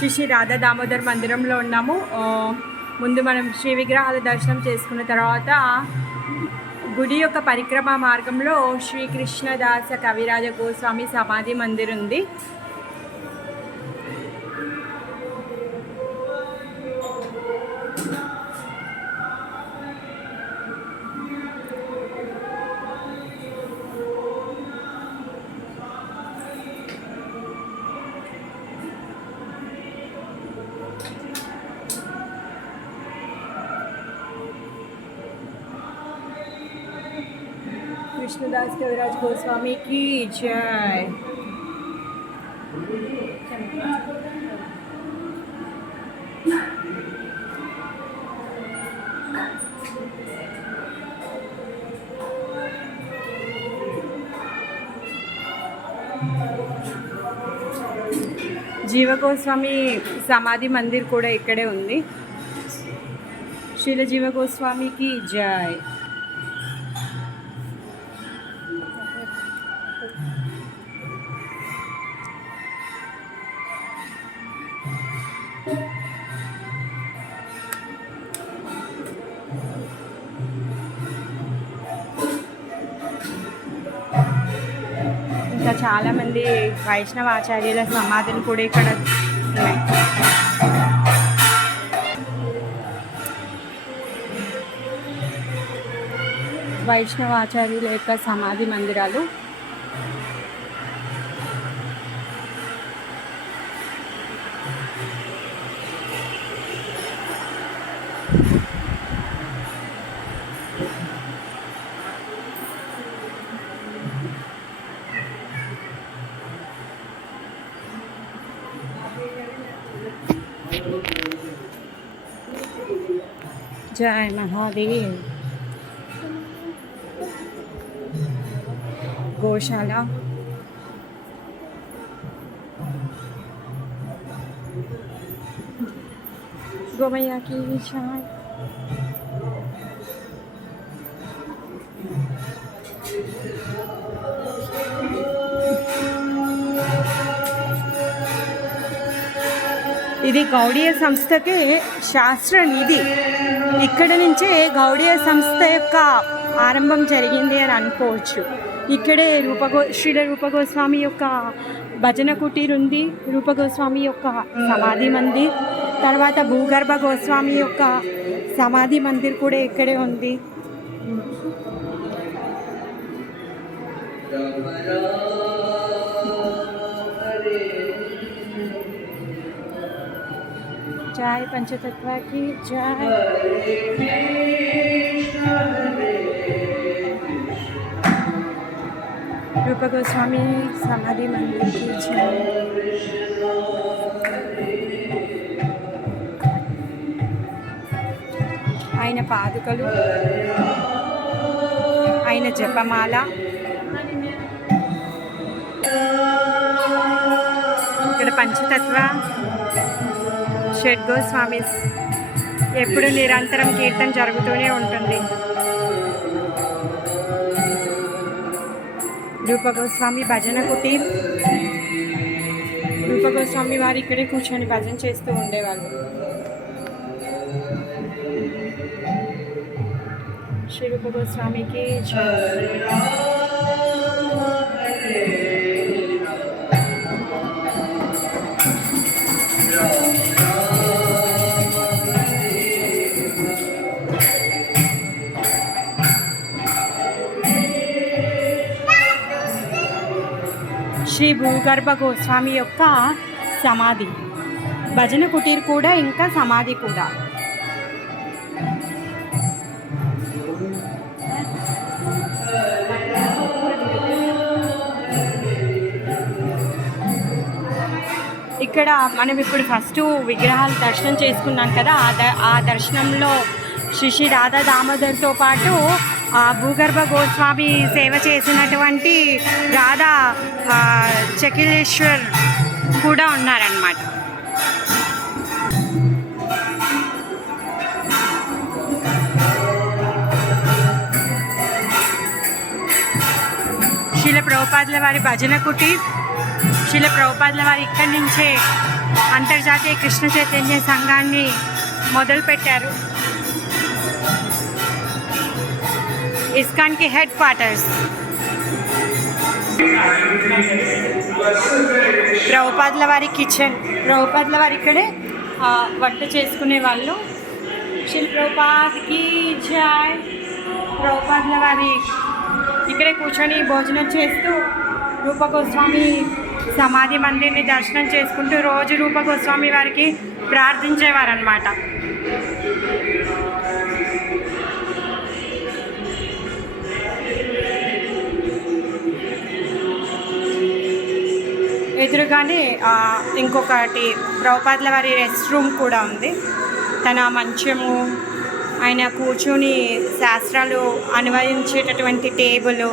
శ్రీ రాధా దామోదర్ మందిరంలో ఉన్నాము. ముందు మనం శ్రీ విగ్రహాల దర్శనం చేసుకున్న తర్వాత గుడి యొక్క పరిక్రమ మార్గంలో శ్రీకృష్ణదాస కవిరాజ గోస్వామి సమాధి మందిర్ ఉంది. कृष्णदास कविराज गोस्वामी की जय। జీవ గోస్వామి సమాధి మందిర్ కూడా ఇక్కడే ఉంది. శ్రీల జీవ గోస్వామికి జై. ఇంకా చాలామంది వైష్ణవ ఆచార్యుల సమాధులు కూడా ఇక్కడ ఉన్నాయి. వైష్ణవ ఆచార్యుల యొక్క సమాధి మందిరాలు. जय महादेव. गौशाला, गोमैया की चाय. ఇది గౌడీయ సంస్థకి శాస్త్ర నిధి. ఇక్కడ నుంచే గౌడీయ సంస్థ యొక్క ఆరంభం జరిగింది అని అనుకోవచ్చు. ఇక్కడే శ్రీల రూపగోస్వామి యొక్క భజన కుటీర్ ఉంది, రూపగోస్వామి యొక్క సమాధి మందిర్, తర్వాత భూగర్భ గోస్వామి యొక్క సమాధి మందిర్ కూడా ఇక్కడే ఉంది. जय पंचतत्व की जय. रूप गोस्वामी समाधि मंदिर की जय. ఆయన పాదుకలు, ఆయన జపమాల, ఇక్కడ పంచతత్వ షడ్ గోస్వామిస్ ఎప్పుడు నిరంతరం కీర్తన జరుగుతూనే ఉంటుంది. రూపగోస్వామి భజన కుటీర్. రూపగోస్వామి వారు ఇక్కడే కూర్చొని భజన చేస్తూ ఉండేవాళ్ళు. శ్రీ రూపగోస్వామికి శ్రీ భూగర్భ గోస్వామి యొక్క సమాధి, భజన కుటీర్ కూడా, ఇంకా సమాధి కూడా. ఇక్కడ మనం ఇప్పుడు ఫస్ట్ విగ్రహాలు దర్శనం చేసుకున్నాం కదా, ఆ దర్శనంలో శ్రీ రాధా దామోదర్తో పాటు ఆ భూగర్భ గోస్వామి సేవ చేసినటువంటి రాధా చకిలేశ్వర్ కూడా ఉన్నారన్నమాట. శీల ప్రభుపాదుల వారి భజన కుటీర్, శీల ప్రభుపాదుల వారి ఇక్కడి నుంచే అంతర్జాతీయ కృష్ణ చైతన్య సంఘాన్ని మొదలుపెట్టారు. ఇస్కాన్కి హెడ్ క్వార్టర్స్. ప్రభుపాదుల వారి కిచెన్. ప్రభుపాదుల వారి ఇక్కడే వంట చేసుకునే వాళ్ళు. శిల్ ప్రభుపాద్కి జై. ప్రభుపాదుల వారి ఇక్కడే కూర్చొని భోజనం చేస్తూ రూప గోస్వామి సమాధి మందిర్ని దర్శనం చేసుకుంటూ రోజు రూప గోస్వామి వారికి ప్రార్థించేవారు అన్నమాట. ఎదురుగానే ఇంకొకటి ప్రభుపాదుల వారి రెస్ట్ రూమ్ కూడా ఉంది. తన మంచము, ఆయన కూర్చొని శాస్త్రాలు అనువదించేటటువంటి టేబుల్,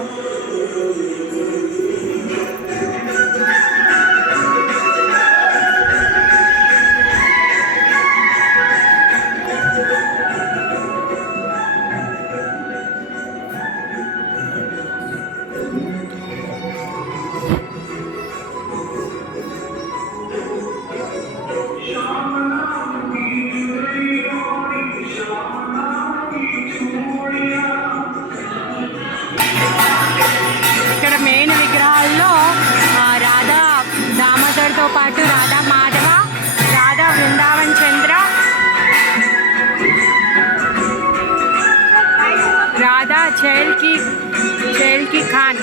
పాటు రాధా మాధవ, రాధా వృందావన్ చంద్ర, రాధా చైల్కి ఖాన్,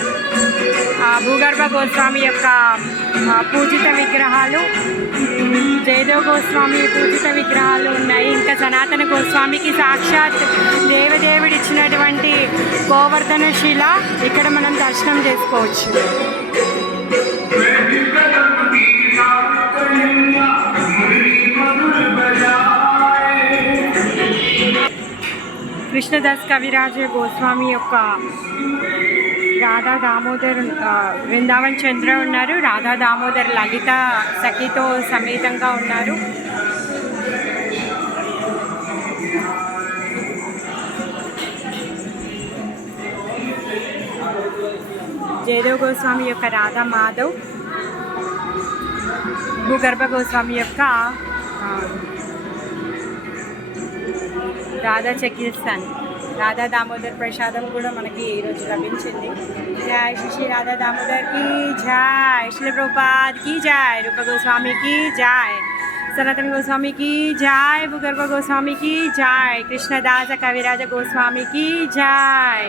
భూగర్భ గోస్వామి యొక్క పూజిత విగ్రహాలు, జయదేవ్ గోస్వామి పూజిత విగ్రహాలు ఉన్నాయి. ఇంకా సనాతన గోస్వామికి సాక్షాత్ దేవదేవుడు ఇచ్చినటువంటి గోవర్ధన శిల ఇక్కడ మనం దర్శనం చేసుకోవచ్చు. కృష్ణదాస్ కవిరాజ గోస్వామి యొక్క రాధా దామోదర్ వృందావన్ చంద్ర ఉన్నారు. రాధా దామోదర్ లలిత సఖితో సమేతంగా ఉన్నారు. జయదేవ్ గోస్వామి యొక్క రాధా మాధవ్, భూగర్భ గోస్వామి యొక్క రాధా చకిల్సన్. రాధా దామోదర్ ప్రసాదం కూడా మనకి ఈరోజు లభించింది. జై శ్రీ రాధా దామోదర్కి జై. శ్రీ ప్రభుపాద్కి జై. రూప గోస్వామికి జై. సనాతన గోస్వామికి జై. భూగర్భ గోస్వామికి జై. కృష్ణదాస కవిరాజ గోస్వామికి జై.